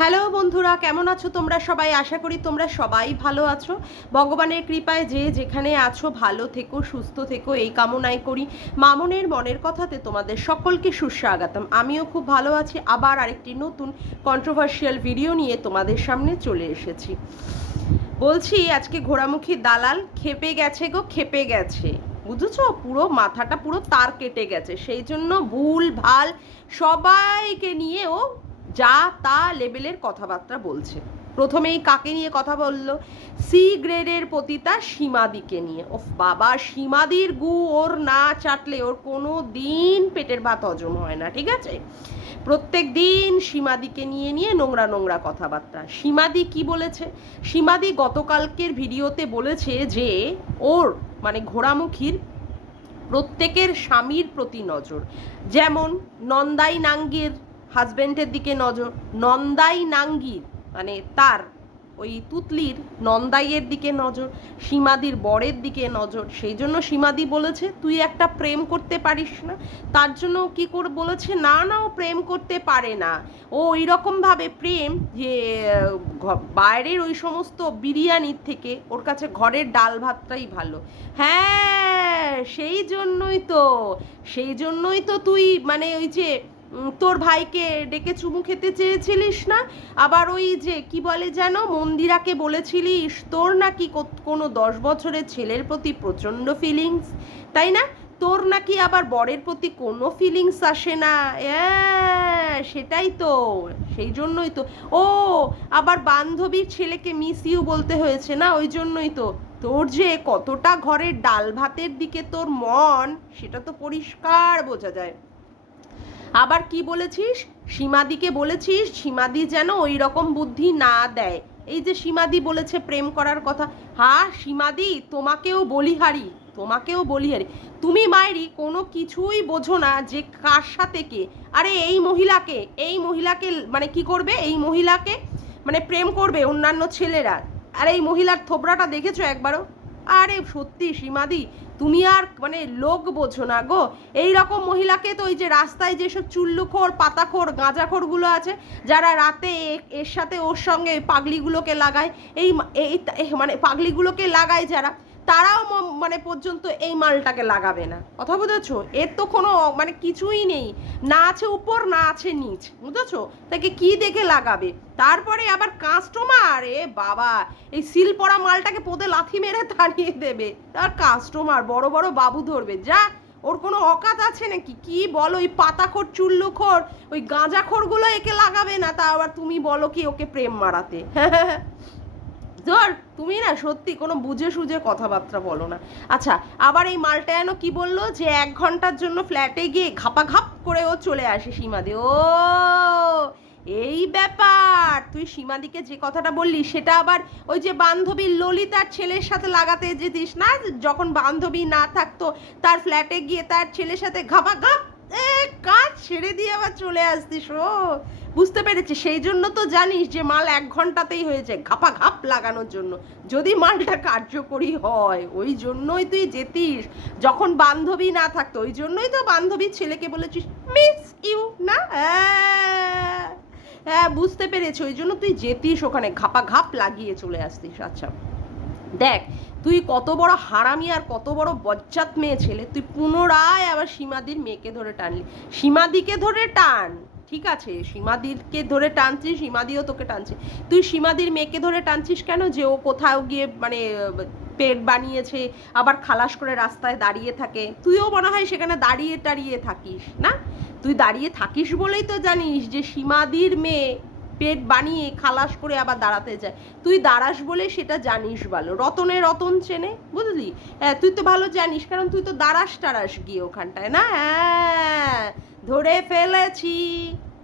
Hello বন্ধুরা, কেমন আছো তোমরা সবাই? আশা করি তোমরা সবাই ভালো আছো। ভগবানের কৃপায় যে যেখানে আছো ভালো থেকো, সুস্থ থেকো, এই কামনাই করি। মামনের মনের কথাতে তোমাদের সকলকে সুস্বাগতম। আমিও খুব ভালো আছি। আবার আরেকটি নতুন কন্ট্রোভার্সিয়াল ভিডিও নিয়ে তোমাদের সামনে চলে এসেছি। বলছি, আজকে ঘোড়ামুখী দালাল খেপে গেছে গো, খেপে গেছে। বুঝেছো? পুরো মাথাটা পুরো তার কেটে গেছে। সেই জন্য ভুল ভাল সবাইকে নিয়ে ও যা তা লেভেলের কথাবার্তা বলছে। প্রথমেই কাকে নিয়ে কথা বললো? সি গ্রেডের পতিতা সীমাদিকে নিয়ে। ওফ বাবা, সীমাদির গু ওর না চাটলে ওর কোনো দিন পেটের ভাত হজম হয় না, ঠিক আছে? প্রত্যেক দিন সীমাদিকে নিয়ে নিয়ে নোংরা নোংরা কথাবার্তা। সীমাদি কি বলেছে? সীমাদি গতকালকের ভিডিওতে বলেছে যে ওর মানে ঘোড়ামুখীর প্রত্যেকের স্বামীর প্রতি নজর। যেমন নন্দাই নাঙ্গির হাজব্যান্ডের দিকে নজর, নন্দাই নাঙ্গির মানে তার ওই তুতলির নন্দাইয়ের দিকে নজর, সীমাদির বরের দিকে নজর। সেই জন্য সীমাদি বলেছে তুই একটা প্রেম করতে পারিস না। তার জন্য কি করে বলেছে, না না ও প্রেম করতে পারে না। ও ওই রকমভাবে প্রেম যে বাইরের ওই সমস্ত বিরিয়ানির থেকে ওর কাছে ঘরের ডাল ভাতটাই ভালো। হ্যাঁ, সেই জন্যই তো তুই মানে ওই যে তোর ভাইকে ডেকে চুমু খেতে চেয়েছিলিস না? আবার ওই যে কি বলে যেন, মন্দিরাকে বলেছিলিস তোর নাকি কোনো 10 বছরের ছেলের প্রতি প্রচণ্ড ফিলিংস, তাই না? তোর নাকি আবার বরের প্রতি কোনো ফিলিংস আসে না। সেটাই তো, সেই জন্যই তো। ও আবার বান্ধবীর ছেলেকে মিস ইউ বলতে হয়েছে না, ওই জন্যই তো। তোর যে কতটা ঘরের ডাল ভাতের দিকে তোর মন, সেটা তো পরিষ্কার বোঝা যায়। আবার কি বলেছিস? সীমাদিকে বলেছিস সীমাদি যেন ওই রকম বুদ্ধি না দেয়। এই যে সীমাদি বলেছে প্রেম করার কথা, হ্যাঁ সীমাদি তোমাকেও বলিহারি, তোমাকেও বলিহারি। তুমি মায়েরি কোনো কিছুই বোঝো না যে কার সাথে কে। আরে এই মহিলাকে মানে কি করবে? এই মহিলাকে মানে প্রেম করবে অন্যান্য ছেলেরা। আর এই মহিলার থোবরাটা দেখেছো একবারও? আরে সত্যি সীমাদি, তুমি আর মানে লোক বোঝো না গো। এই রকম মহিলাকে তো ওই যে রাস্তায় যেসব চুল্লুখোর পাতাখোর গাঁজাখোরগুলো আছে, যারা রাতে এর সাথে ওর সঙ্গে পাগলিগুলোকে লাগায়, এই মানে পাগলিগুলোকে লাগায় যারা, তারাও মানে পর্যন্ত এই মালটাকে লাগাবে না। কথা বুঝেছো? এর তো কোনো মানে কিছুই নেই, না আছে উপর না আছে নিচ, বুঝেছো? তাকে কি দেখে লাগাবে? তারপরে আবার কাস্টমার, এ বাবা, এই সিল পড়া মালটাকে পোদে লাথি মেরে তাড়িয়ে দেবে। তার কাস্টমার বড় বড় বাবু ধরবে, যা ওর কোনো অকাত আছে নাকি? কি বলো, ওই পাতাখোর চুল্লুখোর ওই গাঁজাখোরগুলো একে লাগাবে না, তা আবার তুমি বলো কি ওকে প্রেম মারাতে? ধর, তুমি না সত্যি কোনো বুঝে সুঝে কথাবার্তা বলো না। আচ্ছা, আবার এই মালটা যেন কি বললো যে 1 ঘন্টার জন্য ফ্ল্যাটে গিয়ে ঘাপাঘাপ করে ও চলে আসে সীমাদি। ও এই ব্যাপার, তুই সীমাদিকে যে কথাটা বললি সেটা আবার ওই যে বান্ধবী ললিতার ছেলের সাথে লাগাতে যেতিস না, যখন বান্ধবী না থাকতো তার ফ্ল্যাটে গিয়ে তার ছেলের সাথে ঘাপাঘাপ কাজ ছেড়ে দিয়ে আবার চলে আসতিস। ও বুঝতে পেরেছি, সেই জন্য তো জানিস যে মাল 1 ঘন্টাতেই হয়েছে, ঘাপাঘাপ লাগানোর জন্য। যদি মালটা কার্যকরী হয় ওই জন্যই তুই যেতিস, যখন বান্ধবী না থাকতো। ওই জন্যই তো বান্ধবীর ছেলেকে বলেছিস মিস ইউ না? হ্যাঁ বুঝতে পেরেছি, ওই জন্য তুই যেতিস ওখানে, ঘাপাঘাপ লাগিয়ে চলে আসতিস। আচ্ছা দেখ, তুই কত বড় হারামি আর কত বড় বজ্জাত মেয়ে ছেলে, তুই পুনরায় আবার সীমাদির মেয়েকে ধরে টানলি। সীমাদিকে ধরে টান, ঠিক আছে, সীমাদিকে ধরে টানছিস, সীমাদিও তোকে টানছে। তুই সীমাদির মেয়েকে ধরে টানছিস কেন? যে ও কোথাও গিয়ে মানে পেট বানিয়েছে, আবার খালাস করে রাস্তায় দাঁড়িয়ে থাকে। তুইও মনে হয় সেখানে দাঁড়িয়ে টাড়িয়ে থাকিস না? তুই দাঁড়িয়ে থাকিস বলেই তো জানিস যে সীমাদির মেয়ে পেট বানিয়ে খালাস করে আবার দাঁড়াতে যায়। তুই দাঁড়াস বলে সেটা জানিস ভালো। রতনে রতন চেনে, বুঝলি? হ্যাঁ তুই তো ভালো জানিস, কারণ তুই তো দাঁড়াস টাড়াস গিয়ে ওখানটায় না। হ্যাঁ ধরে ফেলেছি,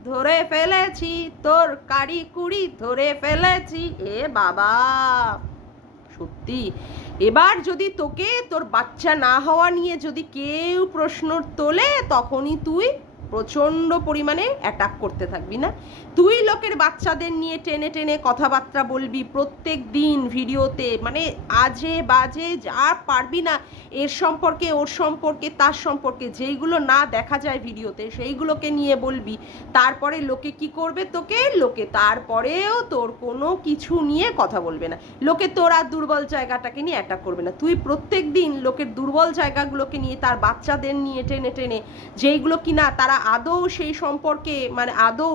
ধরে ফেলেছি, তোর কারি কুড়ি ধরে ফেলেছি। এ বাবা সত্যি, এবার যদি তোকে তোর বাচ্চা না হওয়া নিয়ে যদি কেউ প্রশ্ন তোলে, তখনই তুই প্রচণ্ড পরিমাণে অ্যাটাক করতে থাকবি না? তুই লোকের বাচ্চাদের নিয়ে টেনে টেনে কথাবার্তা বলবি প্রত্যেক দিন ভিডিওতে, মানে আজে বাজে যা পারবি না, এর সম্পর্কে ওর সম্পর্কে তার সম্পর্কে, যেইগুলো না দেখা যায় ভিডিওতে সেইগুলোকে নিয়ে বলবি। তারপরে লোকে কি করবে তোকে? লোকে তারপরেও তোর কোনো কিছু নিয়ে কথা বলবে না, লোকে তোর আর দুর্বল জায়গাটাকে নিয়ে অ্যাটাক করবে না। তুই প্রত্যেক দিন লোকের দুর্বল জায়গাগুলোকে নিয়ে, তার বাচ্চাদের নিয়ে টেনে টেনে, যেইগুলো কিনা তারা আদৌ সেই সম্পর্কে মানে আদৌ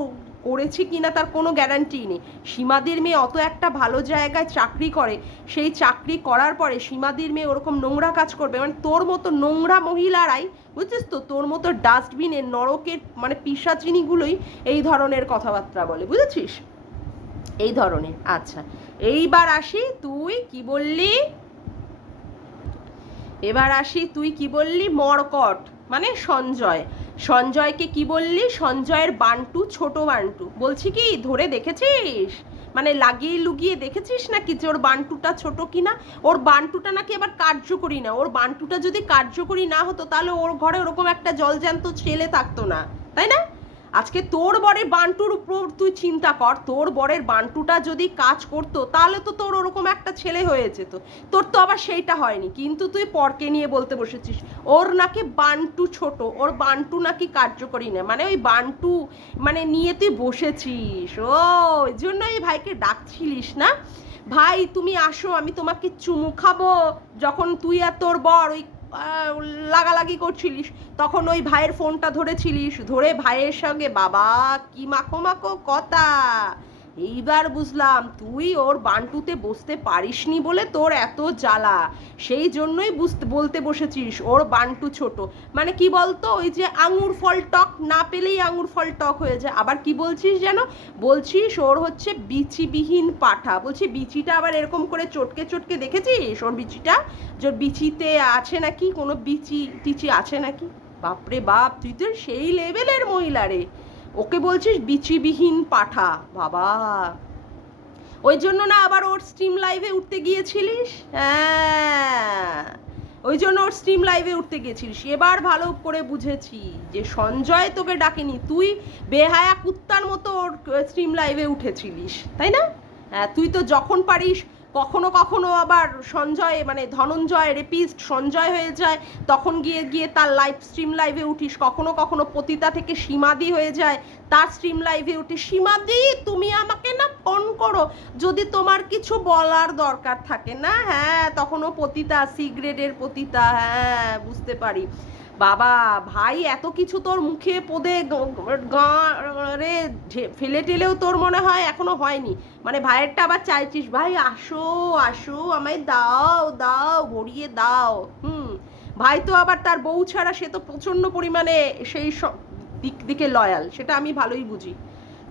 করেছি কিনা তার কোনো গ্যারান্টি নেই। সীমাদির মেয়ে অত একটা ভালো জায়গায় চাকরি করে, সেই চাকরি করার পরে সীমাদির মেয়ে ওরকম নোংরা কাজ করবে? মানে তোর মতো নোংরা মহিলারাই, বুঝছিস তো, তোর মতো ডাস্টবিনের নরকের মানে পিশাচিনিগুলোই এই ধরনের কথাবার্তা বলে, বুঝেছিস? এই ধরনের। আচ্ছা, এইবার আসি, তুই কি বললি? এবার আসি, তুই কি বললি? মরকট মানে সঞ্জয়, সঞ্জয়কে কি বললি? সঞ্জয়ের বান্টু, ছোট বান্টু। বলছি কি, ধরে দেখেছিস? মানে লাগিয়ে লুগিয়ে দেখেছিস নাকি যে ওর বান্টুটা ছোট কিনা? ওর বান্টুটা নাকি আবার কার্যকরী না। ওর বান্টুটা যদি কার্যকরী না হতো তাহলে ওর ঘরে ওরকম একটা জলজ্যান্ত ছেলে থাকতো না, তাই না? আজকে তোর বরের বান্টুর উপর তুই চিন্তা কর, তোর বরের বান্টুটা যদি কাজ করতো তাহলে তো তোর ওরকম একটা ছেলে হয়ে যেত। তোর তো আবার সেইটা হয়নি, কিন্তু তুই পরকে নিয়ে বলতে বসেছিস ওর নাকি বান্টু ছোট, ওর বান্টু নাকি কার্যকরী না। মানে ওই বান্টু মানে নিয়ে তুই বসেছিস, ও ওই জন্য এই ভাইকে ডাকছিলিস না? ভাই তুমি আসো, আমি তোমাকে চুমু খাবো। যখন তুই আর তোর বর ওই লাগালাগি করছিলিস, তখন ওই ভাইয়ের ফোনটা ধরেছিলিস, ধরে ভাইয়ের সঙ্গে বাবা কি মাখো মাখো কথা। এইবার বুঝলাম তুই ওর বান্টুতে বসতে পারিসনি বলে তোর এত জ্বালা, সেই জন্যই বলতে বসেছিস ওর বান্টু ছোট। মানে কি বলতো, ওই যে আঙুর ফল টক না পেলেই আঙুর ফল টক হয়ে যায়। আবার কি বলছিস যেন, বলছিস ওর হচ্ছে বিচিবিহীন পাঠা। বলছি বিচিটা আবার এরকম করে চটকে চটকে দেখেছিস ওর বিচিটা, যে বিচিতে আছে নাকি কোনো বিচি টিচি আছে নাকি? বাপরে বাপ, তুই তো সেই লেভেলের মহিলা রে, ওকে বলছিস বিচিবিহীন পাঠা, বাবা। ওই জন্য না আবার ওর স্ট্রিম লাইভে উঠতে গিয়েছিলিস? হ্যাঁ, ওই জন্য ওর স্ট্রিম লাইভে উঠতে গিয়েছিলিস। এবার ভালো করে বুঝেছি যে সঞ্জয় তোকে ডাকেনি, তুই বেহায়া কুত্তার মতো ওর স্ট্রিম লাইভে উঠেছিলিস, তাই না? হ্যাঁ, তুই তো যখন পারিস, কখনো কখনো আবার সঞ্জয় মানে ধনঞ্জয় রেপিস্ট সঞ্জয় হয়ে যায়, তখন গিয়ে গিয়ে তার লাইভ স্ট্রিম লাইভে উঠিস। কখনো কখনো পতিতা থেকে সীমাদি হয়ে যায়, তার স্ট্রিম লাইভে উঠিস। সীমাদি তুমি আমাকে না ফোন করো যদি তোমার কিছু বলার দরকার থাকে না। হ্যাঁ, তখনও পতিতা, সিগ্রেটের পতিতা, হ্যাঁ বুঝতে পারি। বাবা ভাই, এত কিছু তোর মুখে পদে রে ফেলে টেলেও তোর মনে হয় এখনো হয়নি। মানে ভাইয়েরটা আবার চাইছিস, ভাই আসো আসো আমায় দাও দাও ভরিয়ে দাও। ভাই তো আবার তার বউ ছাড়া সে তো প্রচণ্ড পরিমাণে সেই সব দিকে লয়াল, সেটা আমি ভালোই বুঝি।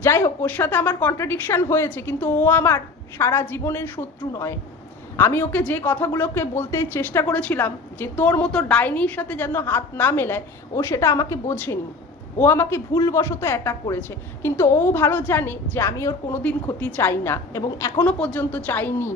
যাই হোক, ওর সাথে আমার কন্ট্রাডিকশন হয়েছে, কিন্তু ও আমার সারা জীবনের শত্রু নয়। আমি ওকে যে কথাগুলোকে বলতে চেষ্টা করেছিলাম যে তোর মতো ডাইনির সাথে যেন হাত না মেলায়, ও সেটা আমাকে বোঝেনি। ও আমাকে ভুলবশত অ্যাটাক করেছে, কিন্তু ও ভালো জানে যে আমি ওর কোনোদিন ক্ষতি চাই না এবং এখনো পর্যন্ত চাইনি।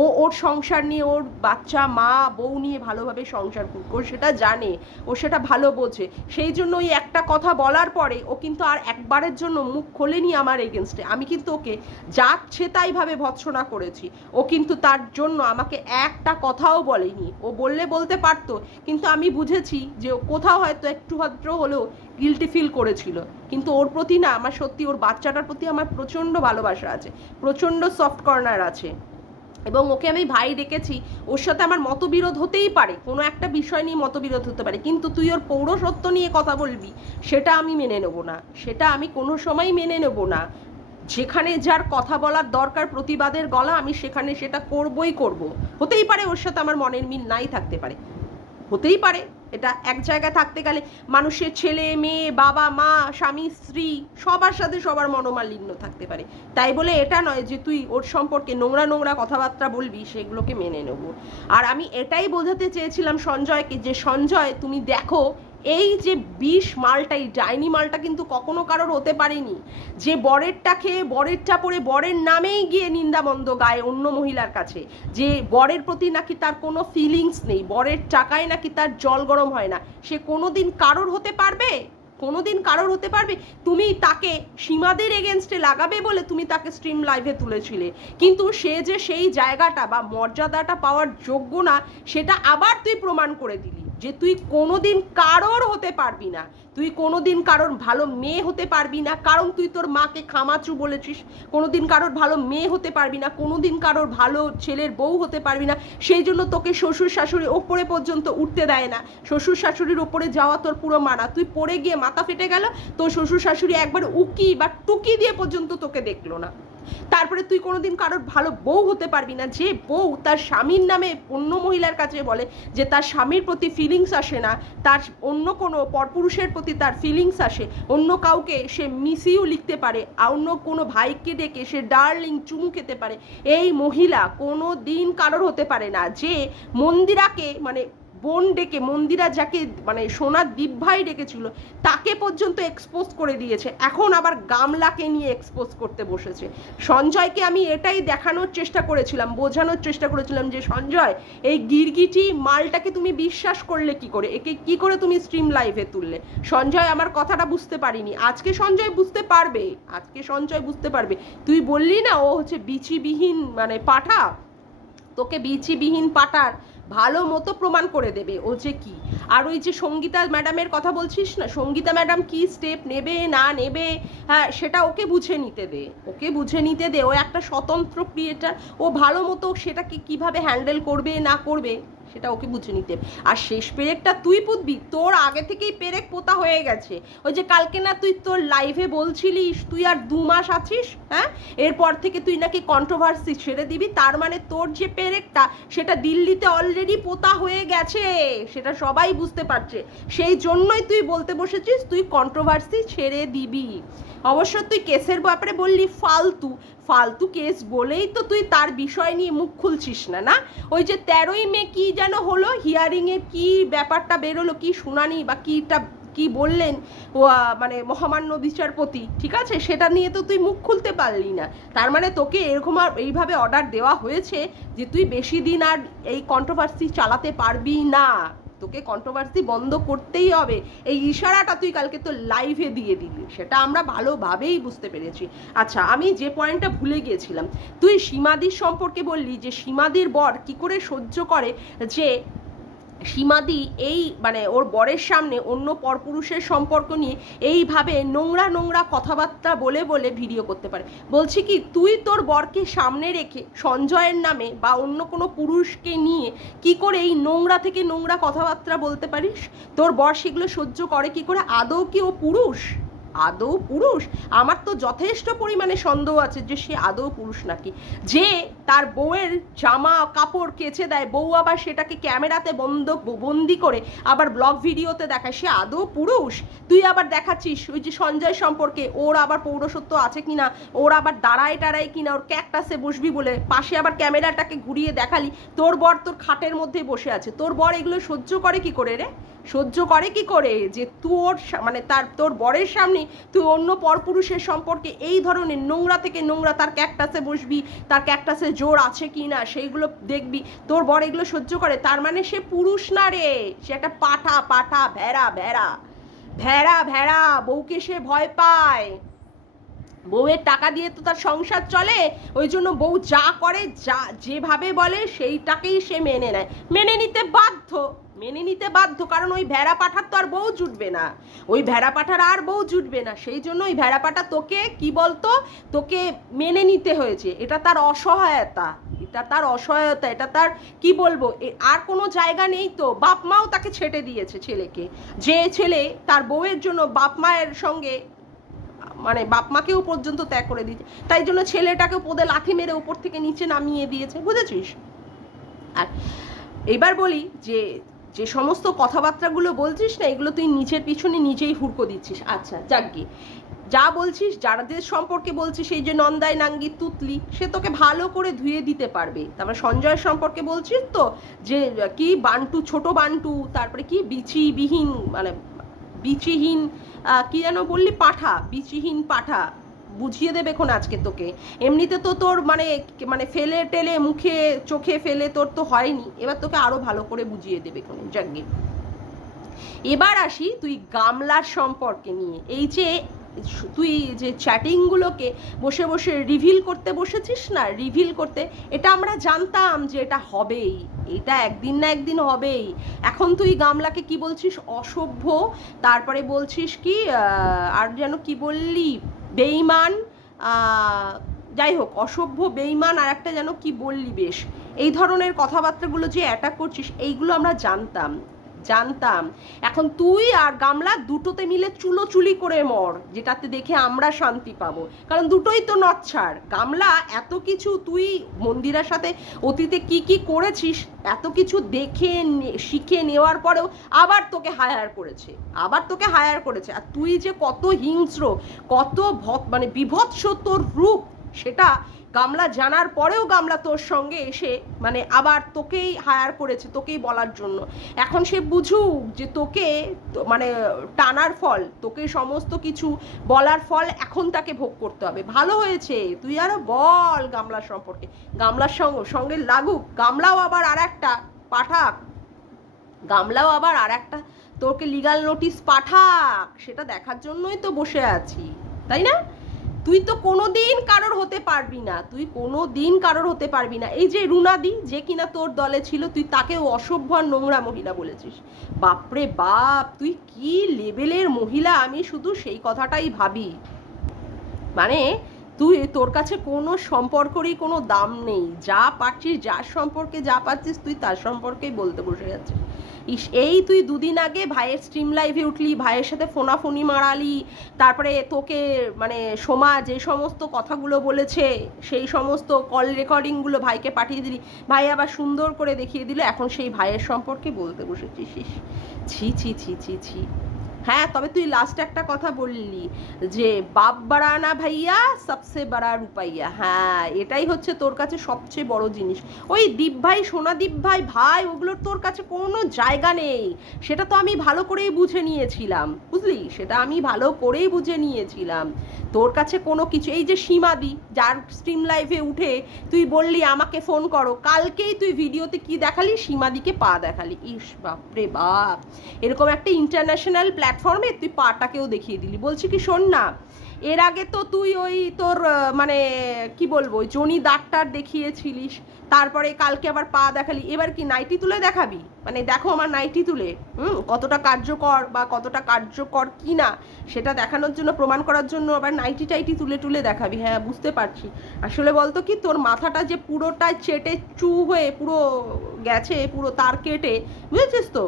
ও ওর সংসার নিয়ে, ওর বাচ্চা মা বউ নিয়ে ভালোভাবে সংসার করুক, ও সেটা জানে, ও সেটা ভালো বোঝে। সেই জন্য ওই একটা কথা বলার পরে ও কিন্তু আর একবারের জন্য মুখ খোলেনি আমার এগেনস্টে। আমি কিন্তু ওকে যাচ্ছে তাইভাবে ভৎসনা করেছি, ও কিন্তু তার জন্য আমাকে একটা কথাও বলেনি। ও বললে বলতে পারতো, কিন্তু আমি বুঝেছি যে ও কোথাও হয়তো একটু ভদ্র হলেও গিল্টি ফিল করেছিল। কিন্তু ওর প্রতি না আমার সত্যি, ওর বাচ্চাটার প্রতি আমার প্রচণ্ড ভালোবাসা আছে, প্রচণ্ড সফট কর্নার আছে। এবং ওকে আমি ভাই ডেকেছি। ওর সাথে আমার মতবিরোধ হতেই পারে, কোনো একটা বিষয় নিয়ে মতবিরোধ হতে পারে, কিন্তু তুই ওর পৌরসত্ব নিয়ে কথা বলবি সেটা আমি মেনে নেব না, সেটা আমি কোনো সময় মেনে নেব না। যেখানে যার কথা বলার দরকার, প্রতিবাদের গলা, আমি সেখানে সেটা করবই করব। হতেই পারে ওর সাথে আমার মনের মিল নাই থাকতে পারে, হতেই পারে। এটা এক জায়গায় থাকতে গেলে মানুষের ছেলে মেয়ে, বাবা মা, স্বামী স্ত্রী সবার সাথে সবার মনোমালিন্য থাকতে পারে। তাই বলে এটা নয় যে তুই ওর সম্পর্কে নোংরা নোংরা কথাবার্তা বলবি সেগুলোকে মেনে নেব। আর আমি এটাই বোঝাতে চেয়েছিলাম সঞ্জয়কে যে সঞ্জয় তুমি দেখো, এই যে বিষ মালটা, এই ডাইনি মালটা কিন্তু কখনো কারোর হতে পারেনি, যে বরেরটা খেয়ে বরেরটা পরে বরের নামেই গিয়ে নিন্দামন্দ গায়ে অন্য মহিলার কাছে, যে বরের প্রতি নাকি তার কোনো ফিলিংস নেই, বরের টাকায় নাকি তার জল গরম হয় না, সে কোনো দিন কারোর হতে পারবে? কোনোদিন কারোর হতে পারবে? তুমি তাকে সীমাদের এগেনস্টে লাগাবে বলে তুমি তাকে স্ট্রিম লাইভে তুলেছিলে, কিন্তু সে যে সেই জায়গাটা বা মর্যাদাটা পাওয়ার যোগ্য না সেটা আবার তুই প্রমাণ করে দিলি, যে তুই কোনোদিন কারোর হতে পারবি না, তুই কোনোদিন কারোর ভালো মেয়ে হতে পারবি না, কারণ তুই তোর মাকে খামাচু বলেছিস। কোনোদিন কারোর ভালো মেয়ে হতে পারবি না, কোনোদিন কারোর ভালো ছেলের বউ হতে পারবি না, সেই জন্য তোকে শ্বশুর শাশুড়ি ওপরে পর্যন্ত উঠতে দেয় না। শ্বশুর শাশুড়ির ওপরে যাওয়া তোর পুরো মানা, তুই পড়ে গিয়ে মাথা ফেটে গেল, তোর শ্বশুর শাশুড়ি একবার উকি বা টুকি দিয়ে পর্যন্ত তোকে দেখলো না। তারপরে তুই কোনোদিন কারোর ভালো বউ হতে পারবি না, যে বউ তার স্বামীর নামে অন্য মহিলার কাছে বলে যে তার স্বামীর প্রতি ফিলিংস আসে না, তার অন্য কোনো পরপুরুষের প্রতি তার ফিলিংস আসে, অন্য কাউকে সে মিস ইউ লিখতে পারে, অন্য কোনো ভাইকে ডেকে সে ডার্লিং চুমু খেতে পারে, এই মহিলা কোনো দিন কারোর হতে পারে না। যে মন্দিরাকে মানে বোন ডেকে, মন্দিরা যাকে মানে সোনার দীপ ভাই ডেকেছিল তাকে পর্যন্ত এক্সপোজ করে দিয়েছে, এখন আবার গামলাকে নিয়ে এক্সপোজ করতে বসেছে। সঞ্জয়কে আমি এটাই দেখানোর চেষ্টা করেছিলাম, বোঝানোর চেষ্টা করেছিলাম যে সঞ্জয়, এই গিরগিটি মালটাকে তুমি বিশ্বাস করলে কি করে, একে কি করে তুমি স্ট্রিম লাইভে তুললে? সঞ্জয় আমার কথাটা বুঝতে পারিনি, আজকে সঞ্জয় বুঝতে পারবে, আজকে সঞ্জয় বুঝতে পারবে। তুই বললি না ও হচ্ছে বিচিবিহীন মানে পাঠা, তোকে বিচিবিহীন পাঠার ভালো মতো প্রমাণ করে দেবে ও যে কি। আর ওই যে সঙ্গীতা ম্যাডামের কথা বলছিস না, সঙ্গীতা ম্যাডাম কি স্টেপ নেবে না নেবে, হ্যাঁ সেটা ওকে বুঝে নিতে দে, ওকে বুঝে নিতে দে। ও একটা স্বতন্ত্র ক্রিয়েটার, ও ভালো মতো সেটাকে কিভাবে হ্যান্ডেল করবে না করবে সেটা ওকে বুঝে নিতে। আর শেষ পেরেকটা তুই পুতবি, তোর আগে থেকেই পেরেক পোতা হয়ে গেছে। ওই যে কালকে না তুই তোর লাইভে বলছিলিস তুই আর 2 মাস আছিস, হ্যাঁ এরপর থেকে তুই নাকি কন্ট্রোভার্সি ছেড়ে দিবি, তার মানে তোর যে পেরেকটা সেটা দিল্লিতে অলরেডি পোতা হয়ে গেছে, সেটা সবাই বুঝতে পারছে। সেই জন্যই তুই বলতে বসেছিস তুই কন্ট্রোভার্সি ছেড়ে দিবি। অবশ্য তুই কেসের ব্যাপারে বললি ফালতু, ফালতু কেস বলেই তো তুই তার বিষয় নিয়ে মুখ খুলছিস না। না ওই যে 13ই মে কি যেন হলো, হিয়ারিংয়ে কি ব্যাপারটা বেরোলো, কি শুনানি বা কিটা কি বললেন ও মানে মহামান্য বিচারপতি, ঠিক আছে, সেটা নিয়ে তো তুই মুখ খুলতে পারলি না। তার মানে তোকে এরকম এইভাবে অর্ডার দেওয়া হয়েছে যে তুই বেশি দিন আর এই কন্ট্রোভার্সি চালাতে পারবি না, তোকে কন্ট্রোভার্সি বন্ধ করতেই হবে। এই ইশারাটা তুই কালকে তো লাইভে দিয়ে দিলি, সেটা আমরা ভালোভাবেই বুঝতে পেরেছি। আচ্ছা, আমি যে পয়েন্টটা ভুলে গিয়েছিলাম, তুই সীমাদির সম্পর্কে বললি যে সীমাদির বর কি করে সহ্য করে যে সীমাদি এই মানে ওর বরের সামনে অন্য পরপুরুষের সম্পর্ক নিয়ে এইভাবে নোংরা নোংরা কথাবার্তা বলে বলে ভিডিও করতে পারে। বলছি কি তুই তোর বরকে সামনে রেখে সঞ্জয়ের নামে বা অন্য কোনো পুরুষকে নিয়ে কি করে এই নোংরা থেকে নোংরা কথাবার্তা বলতে পারিস? তোর বর সেগুলো সহ্য করে কি করে? আদৌ কি ও পুরুষ? আদৌ পুরুষ? আমার তো যথেষ্ট পরিমাণে সন্দেহ আছে যে সে আদৌ পুরুষ নাকি। যে তার বউয়ের জামা কাপড় কেচে দেয়, বউ আবার সেটাকে ক্যামেরাতে বন্দি করে আবার ব্লগ ভিডিওতে দেখায়, সে আদৌ পুরুষ? তুই আবার দেখাচ্ছিস ওই যে সঞ্জয় সম্পর্কে ওর আবার পৌরসত্ব আছে কিনা, ওর আবার দাঁড়ায় টাড়ায় কিনা, ওর ক্যাকটাসে বসবি বলে পাশে আবার ক্যামেরাটাকে ঘুরিয়ে দেখালি তোর বর তোর খাটের মধ্যে বসে আছে। তোর বর এগুলো সহ্য করে কি করে রে? সহ্য করে কি করে যে তোর মানে তোর বরের সামনে তুই অন্য পরপুরুষের সম্পর্কে এই ধরনের নোংরা থেকে নোংরা, তার ক্যাকটাসে বসবি, তার ক্যাকটাসে জোর আছে কি না সেইগুলো দেখবি, তোর বর এগুলো সহ্য করে? তার মানে সে পুরুষ না রে, সে একটা পাঠা, পাঠা, ভেড়া ভেড়া ভেড়া ভেড়া। বউকে সে ভয় পায়, বউয়ের টাকা দিয়ে তো তার সংসার চলে, ওই জন্য বউ যা করে, যা যেভাবে বলে সেইটাকেই সে মেনে নেয়, মেনে নিতে বাধ্য, মেনে নিতে বাধ্য। কারণ ওই ভেড়া পাঠার তো আর বউ জুটবে না, ওই ভেড়া পাঠার আর বউ জুটবে না, সেই জন্য ওই ভেড়া পাঠা তোকে কি বলতো, তোকে মেনে নিতে হয়েছে। এটা তার অসহায়তা, এটা তার অসহায়তা, এটা তার কি বলবো, আর কোনো জায়গা নেই তো। বাপ মাও তাকে ছেটে দিয়েছে ছেলেকে, যে ছেলে তার বউয়ের জন্য বাপ মায়ের সঙ্গে মানে বাপ মাকেও পর্যন্ত ত্যাগ করে দিয়েছে, তাই জন্য ছেলেটাকে পদে লাথি মেরে উপর থেকে নিচে নামিয়ে দিয়েছে, বুঝেছিস? আর এবার বলি যে যে সমস্ত কথাবার্তাগুলো বলছিস না, এগুলো তুই নিচের পিছনে নিজেই হুড়কো দিচ্ছিস। আচ্ছা যাকগে, যা বলছিস যাদের সম্পর্কে বলছিস এই যে নন্দাই নাঙ্গি তুতলি, সে তোকে ভালো করে ধুয়ে দিতে পারবে। তারপরে সঞ্জয়ের সম্পর্কে বলছিস তো যে কি বান্টু, ছোট বান্টু, তারপরে কি বিচিবিহীন মানে বিচিহীন কি যেন বললি, পাঠা, বিচিহীন পাঠা, বুঝিয়ে দেবে এখন আজকে তোকে। এমনিতে তো তোর মানে মানে ফেলে টেলে মুখে চোখে ফেলে তোর তো হয়নি, এবার তোকে আরো ভালো করে বুঝিয়ে দেবে এখন। যাকগে, এবার আসি তুই গামলার সম্পর্কে নিয়ে। এই যে তুই যে চ্যাটিংগুলোকে বসে বসে রিভিল করতে বসেছিস না, রিভিল করতে, এটা আমরা জানতাম যে এটা হবেই, এটা একদিন না একদিন হবেই। এখন তুই গামলাকে কি বলছিস, অসভ্য, তারপরে বলছিস কি আর যেন কি বললি, বেঈমান, যাই হোক অসভ্য, বেঈমান, আর একটা যেন কি বললি, বেশ এই ধরনের কথাবার্তাগুলো যে অ্যাটাক করছিস, এইগুলো আমরা জানতাম। এখন তুই আর গামলা দুটোতে মিলে চুলোচুলি করে মর, যেটাতে দেখে আমরা শান্তি পাবো, কারণ দুটোই তো নচ্ছাড়। গামলা এত কিছু, তুই মন্দিরার সাথে অতীতে কি কি করেছিস এত কিছু দেখে শিখে নেওয়ার পরেও আবার তোকে হায়ার করেছে, আর তুই যে কত হিংস্র, কত মানে বিভৎস তোর রূপ, সেটা গামলা জানার পরেও গামলা তোর সঙ্গে এসে মানে আবার তোকেই হায়ার করেছে, তোকেই বলার জন্য। এখন সে বুঝুক যে তোকে মানে টানার ফল, তোকে সমস্ত কিছু বলার ফল এখন তাকে ভোগ করতে হবে। ভালো হয়েছে, তুই আরো বল গামলার সম্পর্কে, গামলার সঙ্গে লাগুক, গামলাও আবার আর একটা তোকে লিগাল নোটিশ পাঠাক, সেটা দেখার জন্যই তো বসে আছি, তাই না? তুই তো কোনোদিন কারোর হতে পারবি না। এই যে রুনাদি, যে কিনা তোর দলে ছিল, তুই তাকেও অসভ্য আর নোংরা মহিলা বলেছিস। বাপরে বাপ, তুই কি লেভেলের মহিলা, আমি শুধু সেই কথাটাই ভাবি। মানে তোর কাছে কোনো সম্পর্কেরই কোনো দাম নেই, যা পাচ্ছিস, যার সম্পর্কে যা পাচ্ছিস তুই তার সম্পর্কেই বলতে বসে যাচ্ছিস। এই তুই দুদিন আগে ভাইয়ের স্ট্রিম লাইভে উঠলি, ভাইয়ের সাথে ফোনাফোনি মারালি, তারপরে তোকে মানে সোমা যে সমস্ত কথাগুলো বলেছে সেই সমস্ত কল রেকর্ডিংগুলো ভাইকে পাঠিয়ে দিলি, ভাই আবার সুন্দর করে দেখিয়ে দিল, এখন সেই ভাইয়ের সম্পর্কে বলতে বসেছিস। ছি ছি ছি ছি ছি। হ্যাঁ, তবে তুই লাস্টে একটা কথা বললি যে বাপ বাড়া না ভাইয়া সবসে বড়া রুপাইয়া। হ্যাঁ, এটাই হচ্ছে তোর কাছে সবচেয়ে বড় জিনিস। ওই দীপ ভাই, সোনাদীপ ভাই ওগুলোর তোর কাছে কোনো জায়গা নেই, সেটা তো আমি ভালো করেই বুঝে নিয়েছিলাম, বুঝলি, তোর কাছে কোনো কিছু, এই যে সীমাদি যার স্ট্রিম লাইভে উঠে তুই বললি আমাকে ফোন করো, কালকেই তুই ভিডিওতে কি দেখালি, সীমাদিকে পা দেখালি। ইস বাপরে বাপ, এরকম একটা ইন্টারন্যাশনাল প্ল্যাটফর্মে তুই পাটাকেও দেখিয়ে দিলি। বলছি কি, শোন না, এর আগে তো তুই ওই তোর মানে কি বলবো, জনি দাঁতটার দেখিয়েছিলিস, তারপরে কালকে আবার পা দেখালি, এবার কি নাইটি তুলে দেখাবি? মানে দেখো আমার নাইটি তুলে কতটা কার্যকর কি না সেটা দেখানোর জন্য, প্রমাণ করার জন্য আবার নাইটি টাইটি তুলে দেখাবি? হ্যাঁ, বুঝতে পারছি। আসলে বলতো কি, তোর মাথাটা যে পুরোটা চেটে চু হয়ে পুরো গেছে, পুরো তার কেটে, বুঝেছিস তো,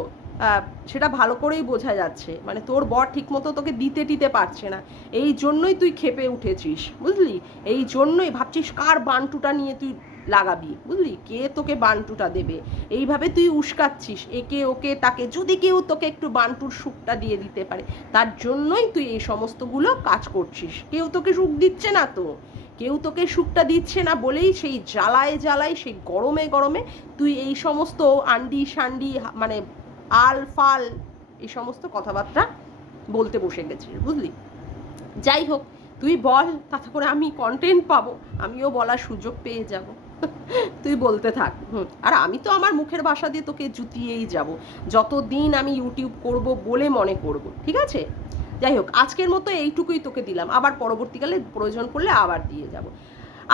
সেটা ভালো করেই বোঝা যাচ্ছে। মানে তোর বর ঠিকমতো তোকে দিতে পারছে না, এই জন্যই তুই খেপে উঠেছিস, বুঝলি, এই জন্যই ভাবছিস কার বান্টুটা নিয়ে তুই লাগাবি, বুঝলি, কে তোকে বান্টুটা দেবে, এইভাবে তুই উস্কাচ্ছিস একে ওকে তাকে, যদি কেউ তোকে একটু বান্টুর সুখটা দিয়ে দিতে পারে, তার জন্যই তুই এই সমস্তগুলো কাজ করছিস। কেউ তোকে সুখ দিচ্ছে না, কেউ তোকে সুখটা দিচ্ছে না বলেই সেই জ্বালায় সেই গরমে তুই এই সমস্ত আন্ডি শান্ডি মানে আল ফাল এই সমস্ত কথাবার্তা বলতে বসে গেছিস, বুঝলি। যাই হোক, তুই বল, তাতে করে আমি কন্টেন্ট পাবো, আমিও বলার সুযোগ পেয়ে যাব। তুই বলতে থাক। আর আমি তো আমার মুখের ভাষা দিয়ে তোকে জুতিয়েই যাব যতদিন আমি ইউটিউব করব বলে মনে করব, ঠিক আছে? যাই হোক, আজকের মতো এইটুকুই তোকে দিলাম, আবার পরবর্তীকালে প্রয়োজন পড়লে আবার দিয়ে যাব।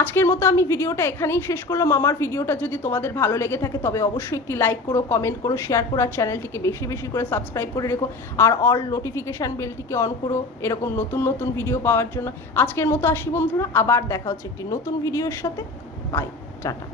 আজকের মতো আমি ভিডিওটা এখানেই শেষ করলাম। আমার ভিডিওটা যদি তোমাদের ভালো লেগে থাকে তবে অবশ্যই একটি লাইক করো, কমেন্ট করো, শেয়ার করো, আর চ্যানেলটিকে বেশি করে সাবস্ক্রাইব করে রেখো, আর অল নোটিফিকেশান বেলটিকে অন করো এরকম নতুন ভিডিও পাওয়ার জন্য। আজকের মতো আসি বন্ধুরা, আবার দেখা হচ্ছে একটি নতুন ভিডিওর সাথে। Bye, tata.